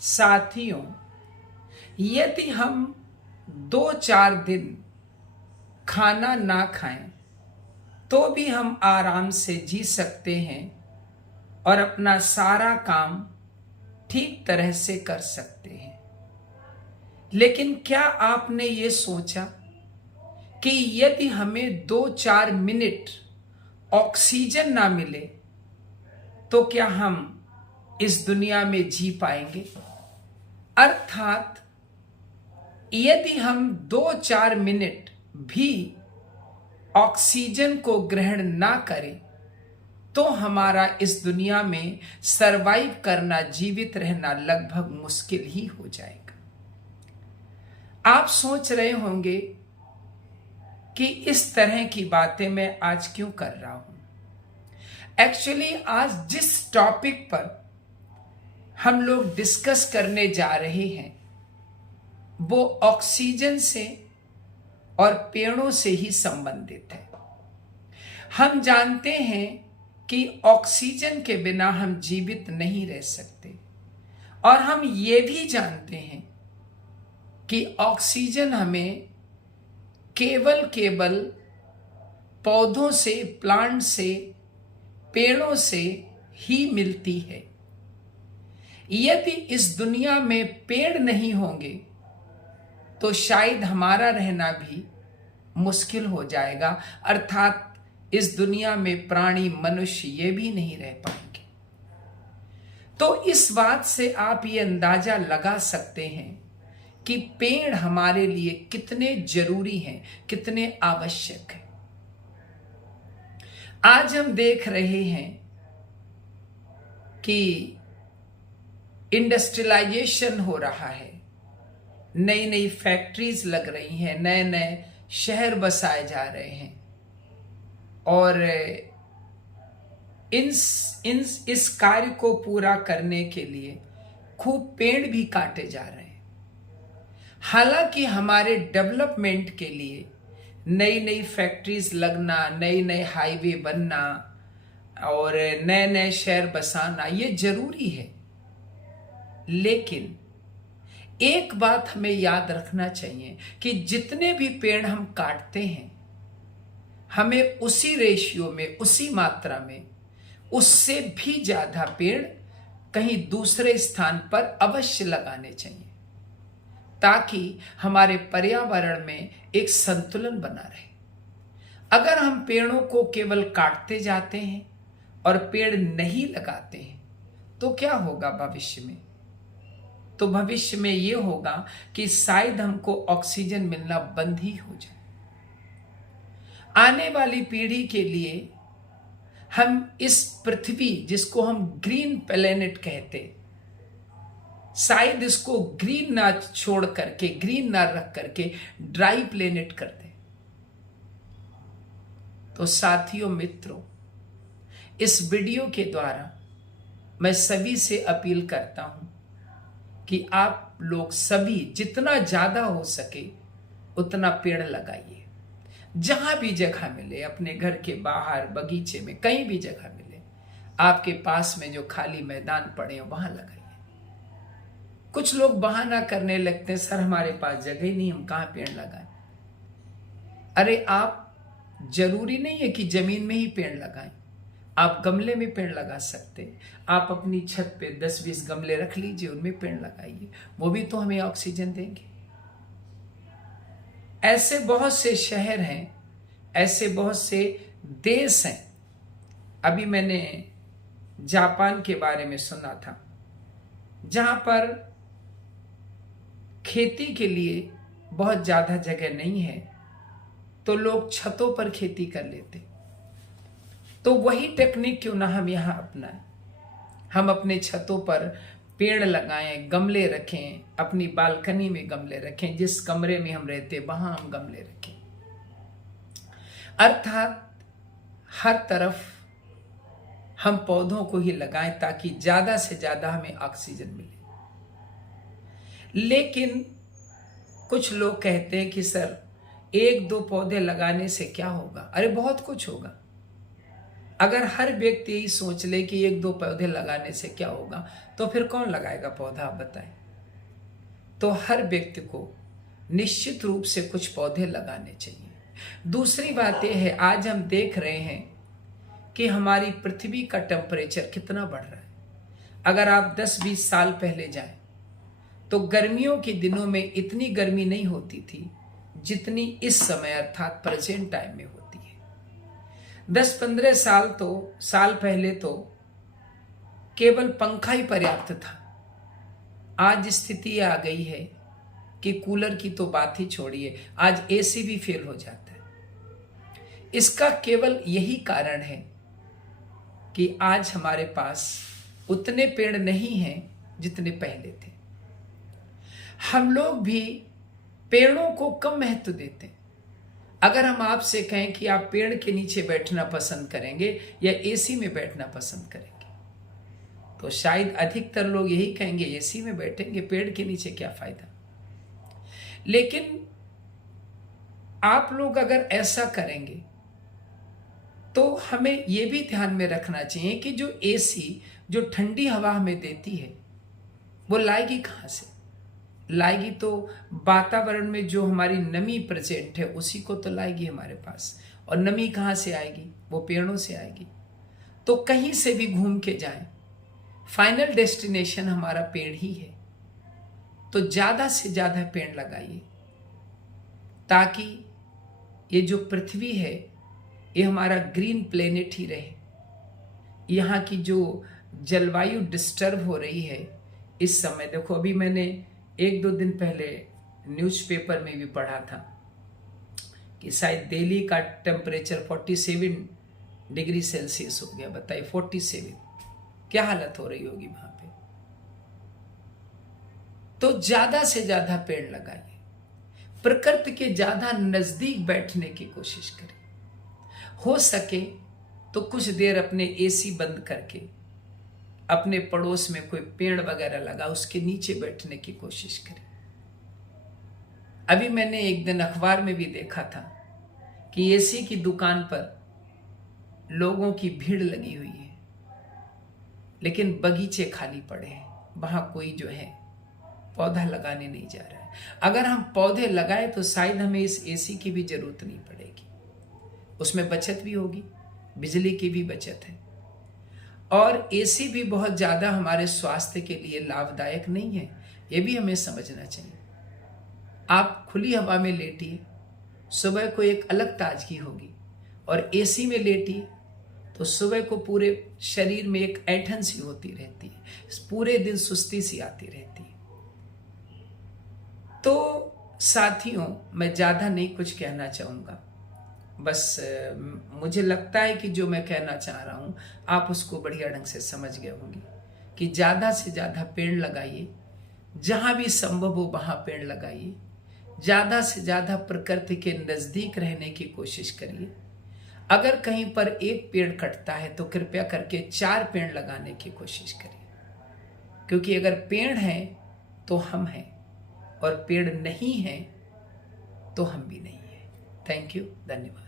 साथियों, यदि हम 2-4 दिन खाना ना खाएं तो भी हम आराम से जी सकते हैं और अपना सारा काम ठीक तरह से कर सकते हैं। लेकिन क्या आपने ये सोचा कि यदि हमें 2-4 मिनट ऑक्सीजन ना मिले तो क्या हम इस दुनिया में जी पाएंगे? अर्थात यदि हम 2-4 मिनट भी ऑक्सीजन को ग्रहण ना करें तो हमारा इस दुनिया में सरवाइव करना, जीवित रहना लगभग मुश्किल ही हो जाएगा। आप सोच रहे होंगे कि इस तरह की बातें मैं आज क्यों कर रहा हूं। एक्चुअली आज जिस टॉपिक पर हम लोग डिस्कस करने जा रहे हैं वो ऑक्सीजन से और पेड़ों से ही संबंधित है। हम जानते हैं कि ऑक्सीजन के बिना हम जीवित नहीं रह सकते और हम ये भी जानते हैं कि ऑक्सीजन हमें केवल पौधों से, प्लांट से, पेड़ों से ही मिलती है। यदि इस दुनिया में पेड़ नहीं होंगे तो शायद हमारा रहना भी मुश्किल हो जाएगा, अर्थात इस दुनिया में प्राणी, मनुष्य ये भी नहीं रह पाएंगे। तो इस बात से आप ये अंदाजा लगा सकते हैं कि पेड़ हमारे लिए कितने जरूरी हैं, कितने आवश्यक हैं। आज हम देख रहे हैं कि इंडस्ट्रियलाइजेशन हो रहा है, नई नई फैक्ट्रीज लग रही हैं, नए नए शहर बसाए जा रहे हैं और इस कार्य को पूरा करने के लिए खूब पेड़ भी काटे जा रहे हैं। हालांकि हमारे डेवलपमेंट के लिए नई नई फैक्ट्रीज लगना, नए नए हाईवे बनना और नए नए शहर बसाना ये जरूरी है, लेकिन एक बात हमें याद रखना चाहिए कि जितने भी पेड़ हम काटते हैं हमें उसी रेशियो में, उसी मात्रा में, उससे भी ज्यादा पेड़ कहीं दूसरे स्थान पर अवश्य लगाने चाहिए ताकि हमारे पर्यावरण में एक संतुलन बना रहे। अगर हम पेड़ों को केवल काटते जाते हैं और पेड़ नहीं लगाते हैं तो क्या होगा भविष्य में? तो भविष्य में ये होगा कि शायद हमको ऑक्सीजन मिलना बंद ही हो जाए। आने वाली पीढ़ी के लिए हम इस पृथ्वी, जिसको हम ग्रीन प्लेनेट कहते, शायद इसको ग्रीन ना छोड़ करके, ग्रीन ना रख करके ड्राई प्लेनेट कर दें। तो साथियों, मित्रों, इस वीडियो के द्वारा मैं सभी से अपील करता हूं कि आप लोग सभी जितना ज्यादा हो सके उतना पेड़ लगाइए। जहां भी जगह मिले, अपने घर के बाहर, बगीचे में, कहीं भी जगह मिले, आपके पास में जो खाली मैदान पड़े वहां लगाइए। कुछ लोग बहाना करने लगते हैं, सर हमारे पास जगह ही नहीं, हम कहां पेड़ लगाएं। अरे आप, जरूरी नहीं है कि जमीन में ही पेड़ लगाएं, आप गमले में पेड़ लगा सकते हैं। आप अपनी छत पे 10-20 गमले रख लीजिए, उनमें पेड़ लगाइए, वो भी तो हमें ऑक्सीजन देंगे। ऐसे बहुत से शहर हैं, ऐसे बहुत से देश हैं। अभी मैंने जापान के बारे में सुना था, जहां पर खेती के लिए बहुत ज्यादा जगह नहीं है तो लोग छतों पर खेती कर लेते। तो वही टेक्निक क्यों ना हम यहां अपनाएं। हम अपने छतों पर पेड़ लगाएं, गमले रखें, अपनी बालकनी में गमले रखें, जिस कमरे में हम रहते वहां हम गमले रखें। अर्थात हर तरफ हम पौधों को ही लगाएं ताकि ज्यादा से ज्यादा हमें ऑक्सीजन मिले। लेकिन कुछ लोग कहते हैं कि सर 1-2 पौधे लगाने से क्या होगा? अरे बहुत कुछ होगा। अगर हर व्यक्ति यही सोच ले कि एक दो पौधे लगाने से क्या होगा, तो फिर कौन लगाएगा पौधा, आप बताएं। तो हर व्यक्ति को निश्चित रूप से कुछ पौधे लगाने चाहिए। दूसरी बात यह है, आज हम देख रहे हैं कि हमारी पृथ्वी का टेम्परेचर कितना बढ़ रहा है। अगर आप 10-20 साल पहले जाएं तो गर्मियों के दिनों में इतनी गर्मी नहीं होती थी जितनी इस समय अर्थात प्रेजेंट टाइम में होती है। 10-15 साल पहले तो केवल पंखा ही पर्याप्त था। आज स्थिति आ गई है कि कूलर की तो बात ही छोड़िए, आज एसी भी फेल हो जाता है। इसका केवल यही कारण है कि आज हमारे पास उतने पेड़ नहीं हैं जितने पहले थे। हम लोग भी पेड़ों को कम महत्व देते हैं। अगर हम आपसे कहें कि आप पेड़ के नीचे बैठना पसंद करेंगे या एसी में बैठना पसंद करेंगे, तो शायद अधिकतर लोग यही कहेंगे एसी में बैठेंगे, पेड़ के नीचे क्या फायदा। लेकिन आप लोग अगर ऐसा करेंगे तो हमें यह भी ध्यान में रखना चाहिए कि जो एसी जो ठंडी हवा हमें देती है वो लाएगी कहां से? लाएगी तो वातावरण में जो हमारी नमी प्रेजेंट है उसी को तो लाएगी हमारे पास। और नमी कहां से आएगी? वो पेड़ों से आएगी। तो कहीं से भी घूम के जाएं, फाइनल डेस्टिनेशन हमारा पेड़ ही है। तो ज्यादा से ज्यादा पेड़ लगाइए ताकि ये जो पृथ्वी है ये हमारा ग्रीन प्लेनेट ही रहे। यहाँ की जो जलवायु डिस्टर्ब हो रही है इस समय, देखो अभी मैंने 1-2 दिन पहले न्यूज़पेपर में भी पढ़ा था कि शायद दिल्ली का टेम्परेचर 47 डिग्री सेल्सियस हो गया। बताइए 47, क्या हालत हो रही होगी वहां पे। तो ज्यादा से ज्यादा पेड़ लगाइए, प्रकृति के ज्यादा नजदीक बैठने की कोशिश करें। हो सके तो कुछ देर अपने एसी बंद करके अपने पड़ोस में कोई पेड़ वगैरह लगा, उसके नीचे बैठने की कोशिश करें। अभी मैंने एक दिन अखबार में भी देखा था कि एसी की दुकान पर लोगों की भीड़ लगी हुई है, लेकिन बगीचे खाली पड़े हैं, वहां कोई जो है पौधा लगाने नहीं जा रहा है। अगर हम पौधे लगाएं तो शायद हमें इस एसी की भी जरूरत नहीं पड़ेगी। उसमें बचत भी होगी, बिजली की भी बचत है। और एसी भी बहुत ज्यादा हमारे स्वास्थ्य के लिए लाभदायक नहीं है, यह भी हमें समझना चाहिए। आप खुली हवा में लेटिए, सुबह को एक अलग ताजगी होगी, और एसी में लेटिए तो सुबह को पूरे शरीर में एक ऐंठन सी होती रहती है, पूरे दिन सुस्ती सी आती रहती है। तो साथियों, मैं ज्यादा नहीं कुछ कहना चाहूंगा, बस मुझे लगता है कि जो मैं कहना चाह रहा हूं आप उसको बढ़िया ढंग से समझ गए होंगे कि ज्यादा से ज्यादा पेड़ लगाइए, जहां भी संभव हो वहां पेड़ लगाइए, ज्यादा से ज्यादा प्रकृति के नजदीक रहने की कोशिश करिए। अगर कहीं पर एक पेड़ कटता है तो कृपया करके 4 पेड़ लगाने की कोशिश करिए, क्योंकि अगर पेड़ हैं तो हम हैं, और पेड़ नहीं हैं तो हम भी नहीं हैं। थैंक यू, धन्यवाद।